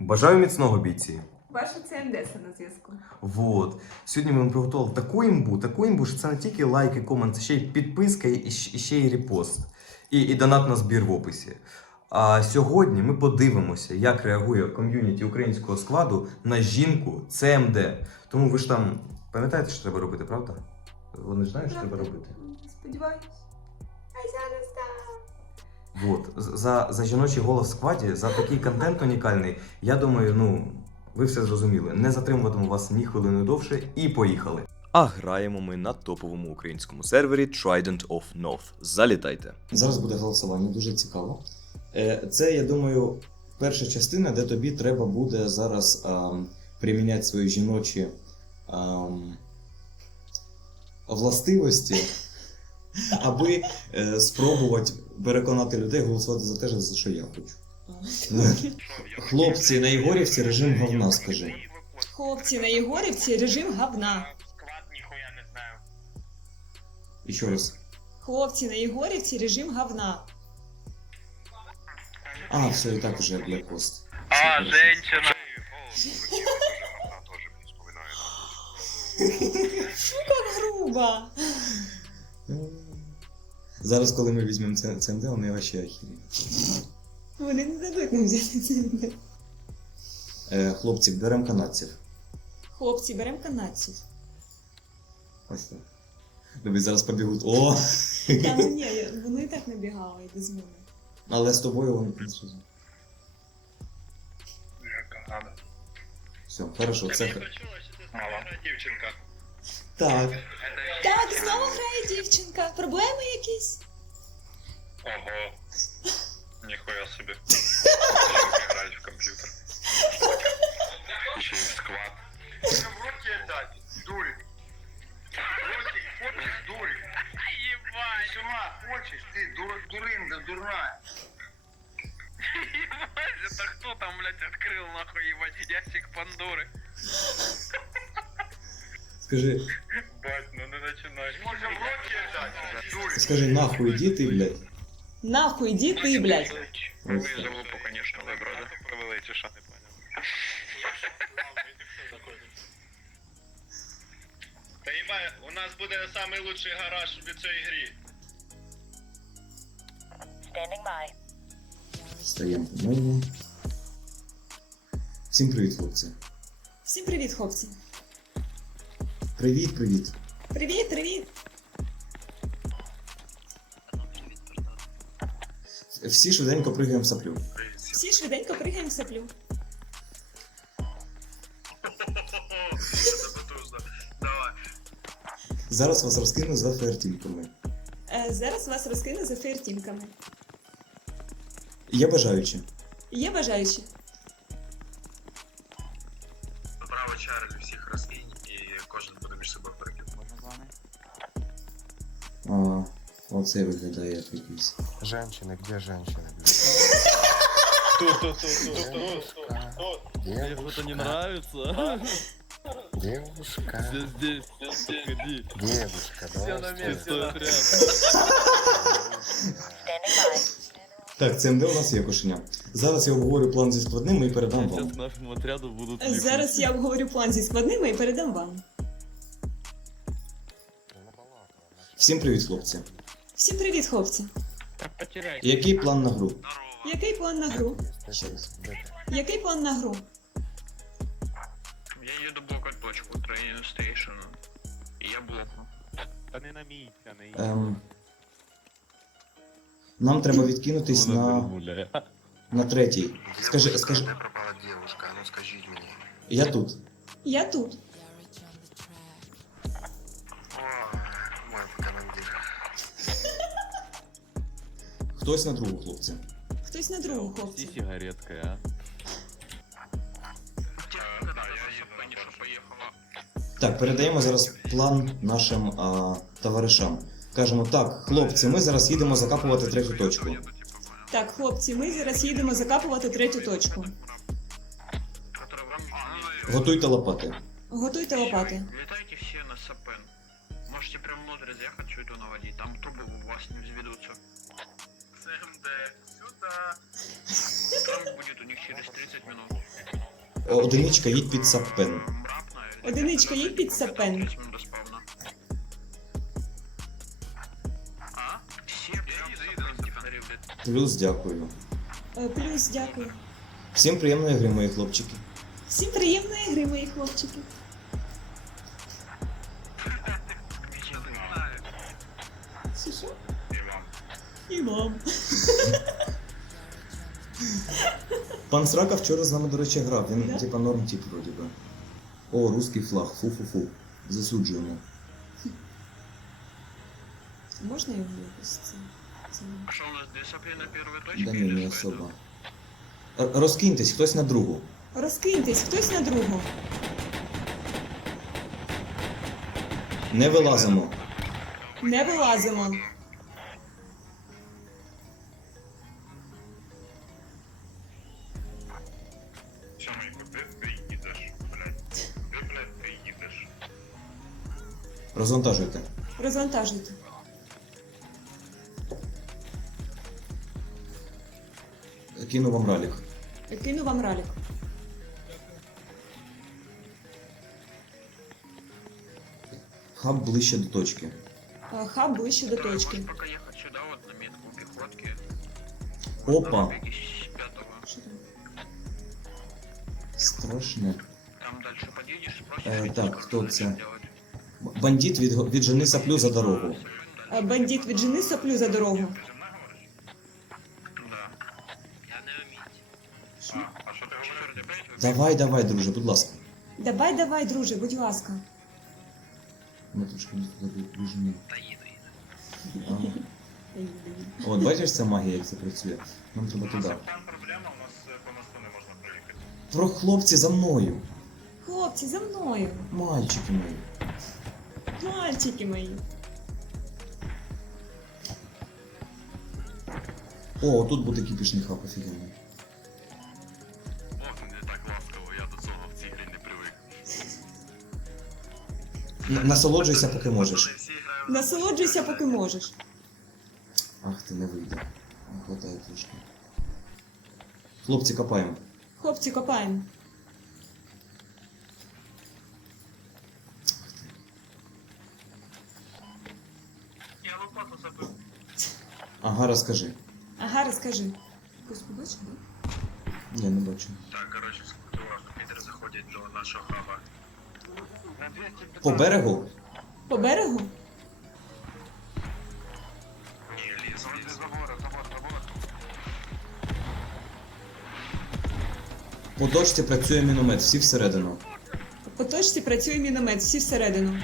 Бажаю міцного бійці. Ваша ЦМДС на зв'язку. Вот. Сьогодні ми вам приготували таку імбу, таку імбу, що це не тільки лайки, комент, це ще й підписка і, і ще й репост. І, і донат на збір в описі. А сьогодні ми подивимося, як реагує ком'юніті українського складу на жінку ЦМД. Тому ви ж там пам'ятаєте, що треба робити, правда? Вони ж знають, що треба робити. Сподіваюсь. А зараз так. Вот. За, за жіночий голос в складі, за такий контент унікальний, я думаю, ну, ви все зрозуміли. Не затримуватиму вас ні хвилини довше і поїхали. А граємо ми на топовому українському сервері Trident of North. Залітайте. Зараз буде голосування, дуже цікаво. Е, Це, я думаю, перша частина, де тобі треба буде зараз ам, приміняти свої жіночі ам, властивості, аби е, спробувати переконати людей голосувати за те, за що я хочу. Хлопці, на Єгорівці режим говна, скажи. Хлопці на Єгорівці режим говна. І ще раз. Хлопці на Єгорівці режим говна. А, все, і так уже блекпост. А, женщина. Як грубо. Зараз, коли ми візьмемо це- ЦМД, вони вообще охеріють. Вони не дадуть нам взяти це. Е, Хлопці, беремо канадців. Хлопці, беремо канадців. Ось так. Тобі зараз побігуть. О! Та ну ні, вони і так набігали без мене. Але з тобою вони не зрозуміють. Канада. Все, хорошо, це. Стара дівчинка. Так. Так, знову грає дівчинка. Проблеми якісь? Ого. Ніхуя собі. Жінки грають в комп'ютер. Ще й в склад. В руки дать, дурик. Ротик, хочешь, дурик. Єбать! С ума хочешь, ты дур, дурында, дурная. Ебать, это кто там, блядь, открыл нахуй, ебать, ящик Пандоры? Скажи, скажи нахуй іди ти, блядь. Нахуй, іди ти, блядь. Залупу, ви. Та їбай, у нас буде лучший гараж в цій грі. Standing by. Стаємо по-моєму. Всім привіт, хлопці. Всім привіт, хлопці. Привіт, привіт. Привіт, привіт. Всі швиденько пригаємо в саплю. Всі швиденько пригаємо в саплю. Давай. Зараз вас розкину за фертільками. Е, зараз вас розкину за фертінками. Є бажаючі. Є бажаючі? Оце виглядає як якийсь. Женщины, где женщины? Тут, тут, тут, тут, тут, тут. Девушка, не нравится. девушка, Здесь, здесь, здесь, погоди. девушка, Все на давай месте, рядом. Так, ЦМД у нас є кошеня. Зараз я обговорю план зі складними і передам вам. нашему отряду будут... Зараз я обговорю план зі складними і передам вам. Всім привіт, хлопці. Всім привіт, хлопці. Який план на гру? Який план на гру? Який план на гру? Я їду блокати точку Train Station. І я блокну. Та не на мій, а на її. Ем, нам треба відкинутись Вона на, на третій. Скажи, скажи, пропала девушка? Ну я тут. Я тут. Хтось на другу, хлопці. Хтось на другу, Всі хлопці. сигаретка, а? Так, передаємо зараз план нашим а, товаришам. Кажемо так, хлопці, ми зараз їдемо закапувати третю точку. Так, хлопці, ми зараз їдемо закапувати третю точку. Готуйте лопати. Готуйте лопати. Летайте все на Сапен. Можете прям внутрь заехать, всю эту наводить. Там трубы у вас не взведутся. СМД, сюда. Там будет у них через 30 минут. Одиничка, їдь під саппен. Одиничка, їдь під блядь. Плюс дякую. Е, Плюс дякую. Всім приємної гри, мої хлопчики. Всім приємної гри, мої хлопчики. Що, що? І вам. І вам. Пан Срака вчора з нами, до речі, грав. Він, Да? типа, норм тип, вроді би. О, русський флаг. Фу-фу-фу. Засуджуємо. Можна його якось це? А что у нас сопли на? Да ні, не особо. Р- Розкиньтесь, хтось на другу. Розкиньтесь, хтось на другу. Не вилазимо. Не вилазимо. Розвантажуйте. Розвантажуйте. Кину вам ралік. Кину вам ралік. Хаб ближче до точки. Е, Хаб ближче до точки. может, пока ехать сюда, вот на метку пехотки. Опа! Побеги с пятого. Що там? Дальше подъедешь, спросишь, Э, так, кто это? Делать. Б- Бандит від, від жени саплю за дорогу. Е, Бандит віджени соплю за дорогу. Давай, давай, друже, будь ласка. Давай, давай, друже, будь ласка. Еду. Ага. От, бачиш, ця магія, як це працює. Нам треба туди. там проблема, у нас е, по мосту не можна проїхати. Про хлопці за мною. Хлопці, за мною. Мальчики мої. Мальчики мої. О, тут буде кіпішний хаб офігенний. Ох, не так ласково, я до цього в цій грі не привик. Н- Насолоджуйся, поки можеш. Насолоджуйся, поки можеш. Ах, ти не вийде. Не хватає трошки. Хлопці, копаємо. Хлопці, копаємо. Ага, розкажи. Ага, розкажи. Хтось побачив, да? Ні, не бачу. Так, короче, уважно, Питер заходит до нашего хаба. По берегу? По берегу? Забор, забор, забор. По дошці працює міномет, всі всередину. По точці працює міномет, всі всередину.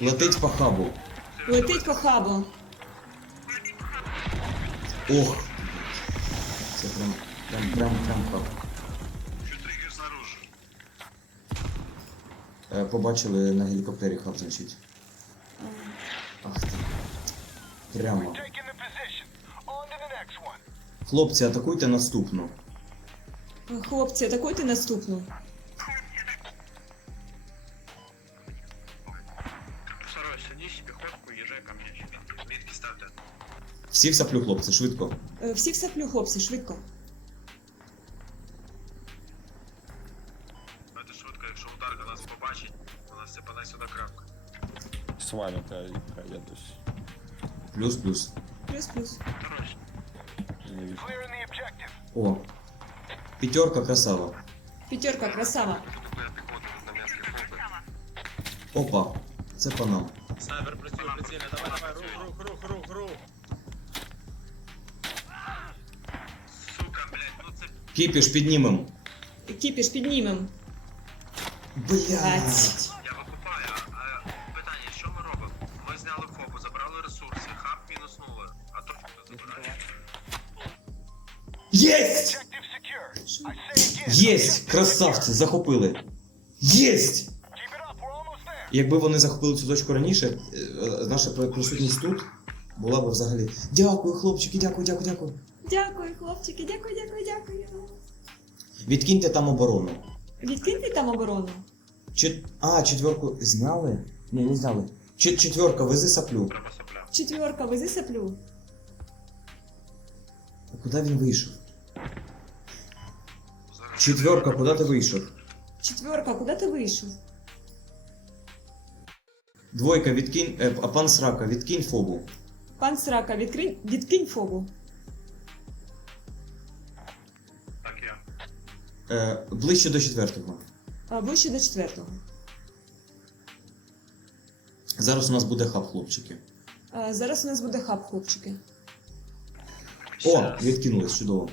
Летить по хабу. Летить по хабу. Ох. Це прям, прям, прям, прям хаб. Е, побачили на гелікоптері хаб, значить. Ах ти. Прямо. Хлопці, атакуйте наступну. Хлопці, атакуйте наступну. Садись, пехотку, езжай ко мне сюда. Метки ставьте. Всі в саплю, хлопці, швидко. Е, Всі в саплю, хлопці, швидко. Це швидко, якщо ударка нас побачить, вона сипане сюди крапка. Вами та я досі. Плюс-плюс. Плюс-плюс. Второй, Не вижу. О. П'ятерка красава. П'ятерка, красава. Опа. Це по нам. Снайпер працює прицільно, давай, давай, рух, рух, рух, рух, рух. сука, блядь, ну це Кіпіш піднімем. Кіпіш піднімем. Блять. Я викупаю, а питання, що ми робимо? Ми зняли фобу, забрали ресурси, хаб мінуснули, а то що забирає? Єсть! Єсть! Красавці, захопили. Єсть! Якби вони захопили цю точку раніше, е, е, наша присутність тут була б взагалі. Дякую, хлопчики, дякую, дякую, дякую. Дякую, хлопчики, дякую, дякую, дякую. Відкиньте там оборону. Відкиньте там оборону. Чи... А, четверку зняли? Ні, не зняли. Чет- Четверка, вези саплю. Четверка, вези саплю. А Куди він вийшов? Четверка, куди ти вийшов? Четверка, куди ти вийшов? Двойка, відкинь. Е, а пан срака, відкинь фобу. Пан Срака, відкрий, відкинь фобу. Так я. Е, ближче до четвертого. А ближче до четвертого. Зараз у нас буде хаб, хлопчики. А, зараз у нас буде хаб, хлопчики. О, відкинулись, чудово.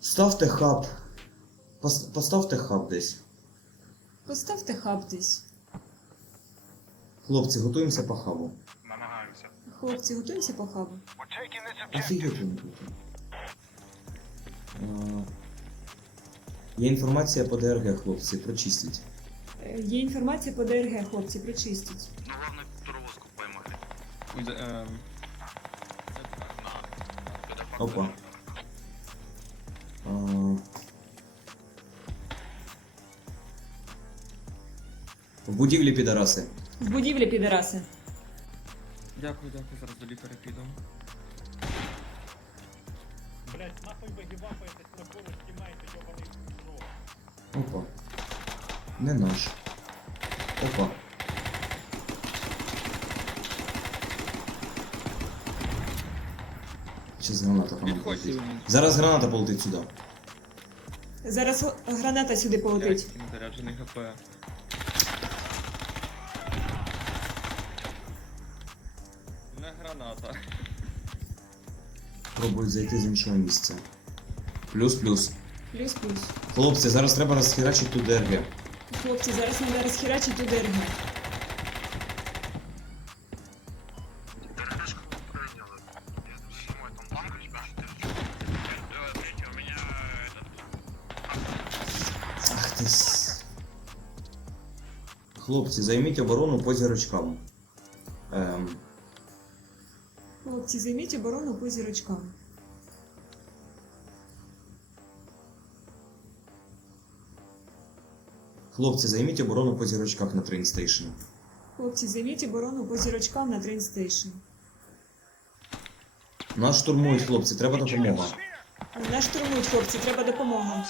Ставте хаб. Пос- Поставте хаб десь. Поставте хаб десь. Хлопці, готуємося по хабу. Намагаємося. Хлопці, готуємося по хабу. Офігеть він тут. Е, Є інформація по ДРГ, хлопці, прочистіть. Е, Є інформація по ДРГ, хлопці, прочистіть. Ну, головне турвозку поймати. Ем, Опа. Е, В будівлі підараси. В будівлі підараси. Дякую, дякую, зараз до лікаря піду. Опа. Не наш. Опа. Сейчас граната по полетить. Зараз граната полетить сюди. Зараз граната сюди полетить. Дядьки, заряджений ГП. Граната. Пробують зайти з іншого місця. Плюс-плюс. Плюс-плюс. Хлопці, зараз треба розхерачити тут ДРГ. Хлопці, зараз треба розхерачити ДРГ. ДРГшку прийняли. Я думаю, там банк, бачите? у меня этот... Ах ти с... Хлопці, займіть оборону по зірочкам. Ем, Хлопці, займіть оборону по зірочкам. хлопці, займіть оборону по зірочках на трейнстейшн. Хлопці, займіть оборону по зірочкам на трейнстейшн. Нас штурмують, хлопці, треба допомога. Нас штурмують, хлопці, треба допомога.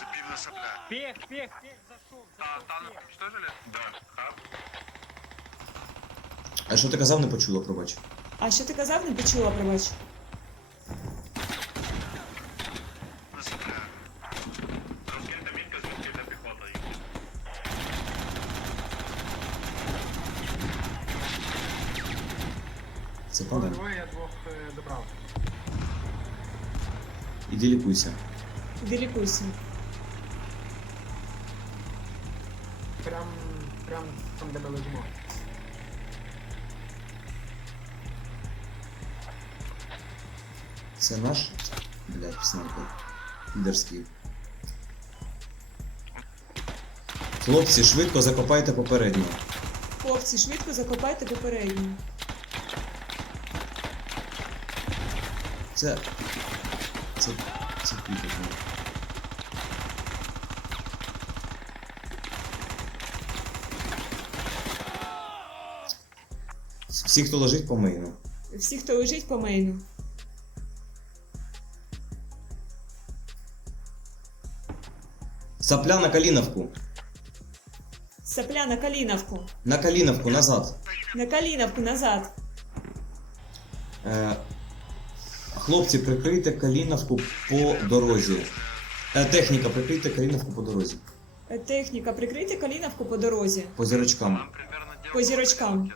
Пех, пех, пех, зашов. Та, там уничтожили? Да. А що ти казав, не почула, пробач. А що ти казав, не почула, пробач. На сопля. Розкиньте мітка, звідки йде піхота. їде. Це падає. я двох е, добрав. Іди лікуйся. Іди лікуйся. Це наш. Блять, снайпер. Підерський. Хлопці, швидко закопайте попередньо. Хлопці, швидко закопайте попередню. Це. Це. Це підер. Всі, хто лежить по мейну. Всі, хто лежить по мейну. Сапля на Каліновку. Сапля на Каліновку. На Каліновку, назад. На Каліновку назад. Е, хлопці, прикрийте Каліновку по дорозі. Е, техніка, прикрийте Каліновку по дорозі. Е, Техніка, прикрийте Каліновку по дорозі. По зірочкам. По зірочкам.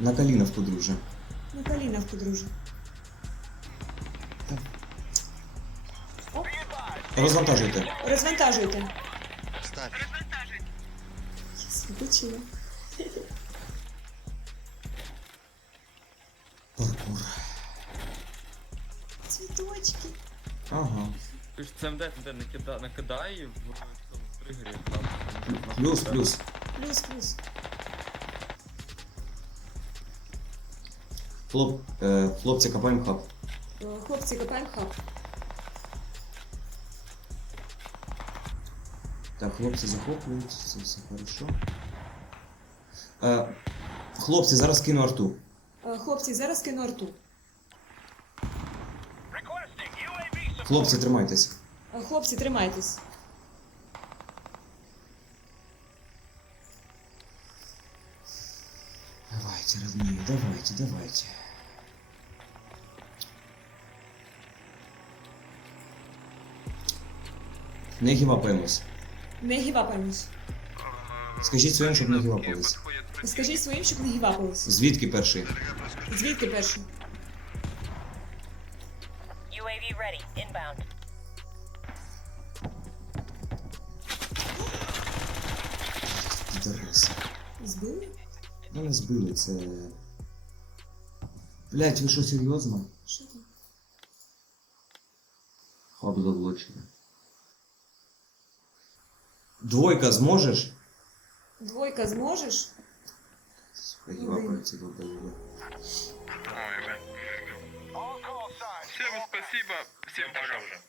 На Каліновку, друже. На Каліновку, друже. Розвантажуйте. Розвантажуйте. Ставь. Включила. Паркур. Цвіточки. Ага. Ти ж туди накидай, накидай в цьому тригері. Там, Плюс, плюс. Плюс, плюс. Хлоп, е, хлопці, копаємо хаб. Е, Хлопці, копаємо хаб. Так, хлопці захоплюють, це все хорошо. Е, хлопці, зараз кину арту. Е, Хлопці, зараз кину арту. Хлопці, тримайтесь. Е, Хлопці, тримайтесь. Давайте, давайте. Не гівапаємось. Не гівапаємось. Скажіть своїм, щоб не гівапались. Скажіть своїм, щоб не гівапались. Звідки перший? Звідки перший? UAV ready. Inbound. Збили? Ну не збили, це. Блять, ви що серйозно? Що там? Хаб заблочено. Двойка зможеш? Двойка зможеш? Сука, гівапаються долбоєбі. Ой, блядь. Всем спасибо, всем пока.